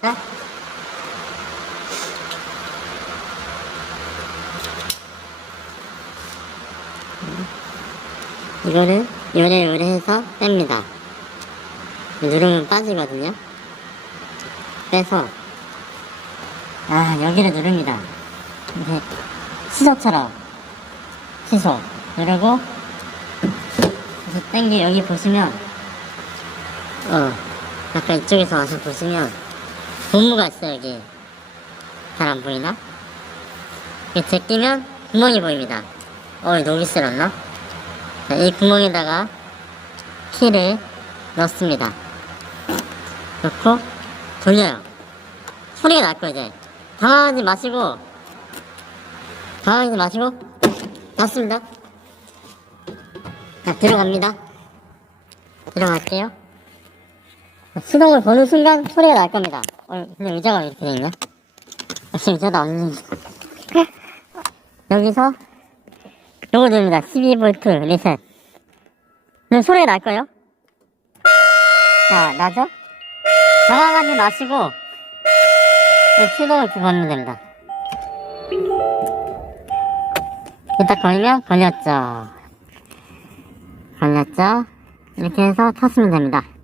자. 이거를 요래 요래 해서 뺍니다. 누르면 빠지거든요. 빼서 아 여기를 누릅니다. 이렇게 시소처럼 시소 누르고 땡기 여기 보시면 어 아까 이쪽에서 와서 보시면 고무가 있어요 여기 잘 안 보이나? 이렇게 제끼면 구멍이 보입니다. 어 녹이 쓸었나? 자, 이 구멍에다가 키를 넣습니다. 넣고 돌려요. 소리가 날 거예요 이제. 당황하지 마시고 당황하지 마시고 닫습니다. 자 들어갑니다. 들어갈게요. 시동을 거는 순간 소리가 날 겁니다 어 근데 의자가 왜 이렇게 돼 있냐 역시 의자도 없는 여기서 요거 누릅니다. 12V 리셋. 그럼 소리가 날 거예요? 자 나죠? 당황하지 마시고 그 시동을 이렇게 걸면 됩니다. 이따 걸면 걸렸죠? 걸렸죠? 이렇게 해서 탔으면 됩니다